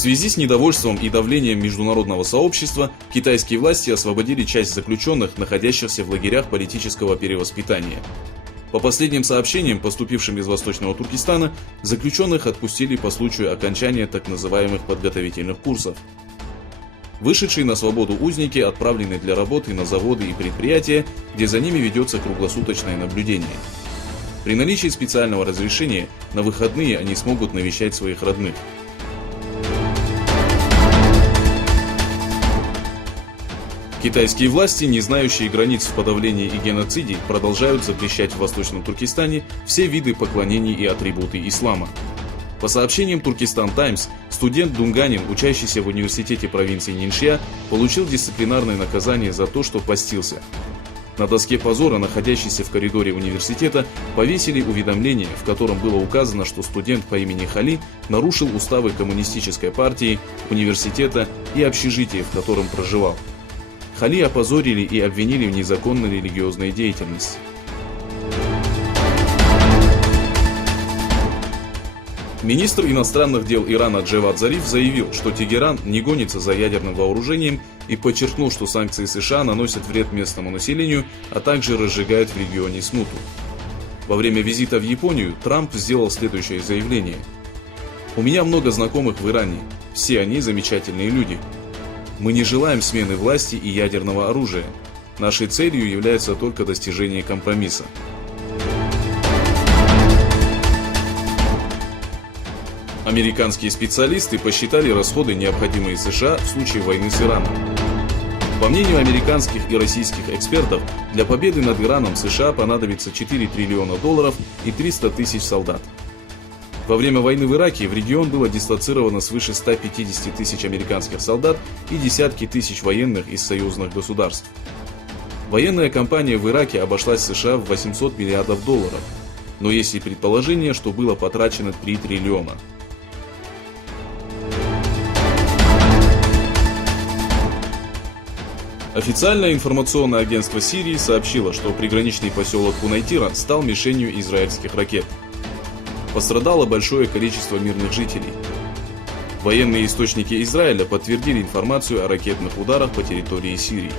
связи с недовольством и давлением международного сообщества китайские власти освободили часть заключенных, находящихся в лагерях политического перевоспитания. По последним сообщениям, поступившим из Восточного Туркестана, заключенных отпустили по случаю окончания так называемых подготовительных курсов. Вышедшие на свободу узники отправлены для работы на заводы и предприятия, где за ними ведется круглосуточное наблюдение. При наличии специального разрешения на выходные они смогут навещать своих родных. Китайские власти, не знающие границ в подавлении и геноциде, продолжают запрещать в Восточном Туркестане все виды поклонений и атрибуты ислама. По сообщениям Туркестан Таймс, студент Дунганин, учащийся в университете провинции Ниншия, получил дисциплинарное наказание за то, что постился. На доске позора, находящейся в коридоре университета, повесили уведомление, в котором было указано, что студент по имени Хали нарушил уставы коммунистической партии, университета и общежития, в котором проживал. Хали опозорили и обвинили в незаконной религиозной деятельности. Министр иностранных дел Ирана Джавад Зариф заявил, что Тегеран не гонится за ядерным вооружением и подчеркнул, что санкции США наносят вред местному населению, а также разжигают в регионе смуту. Во время визита в Японию Трамп сделал следующее заявление. «У меня много знакомых в Иране. Все они замечательные люди. Мы не желаем смены власти и ядерного оружия. Нашей целью является только достижение компромисса». Американские специалисты посчитали расходы, необходимые США в случае войны с Ираном. По мнению американских и российских экспертов, для победы над Ираном США понадобится 4 триллиона долларов и 300 тысяч солдат. Во время войны в Ираке в регион было дислоцировано свыше 150 тысяч американских солдат и десятки тысяч военных из союзных государств. Военная кампания в Ираке обошлась США в 800 миллиардов долларов, но есть и предположение, что было потрачено 3 триллиона. Официальное информационное агентство Сирии сообщило, что приграничный поселок Кунайтира стал мишенью израильских ракет. Пострадало большое количество мирных жителей. Военные источники Израиля подтвердили информацию о ракетных ударах по территории Сирии.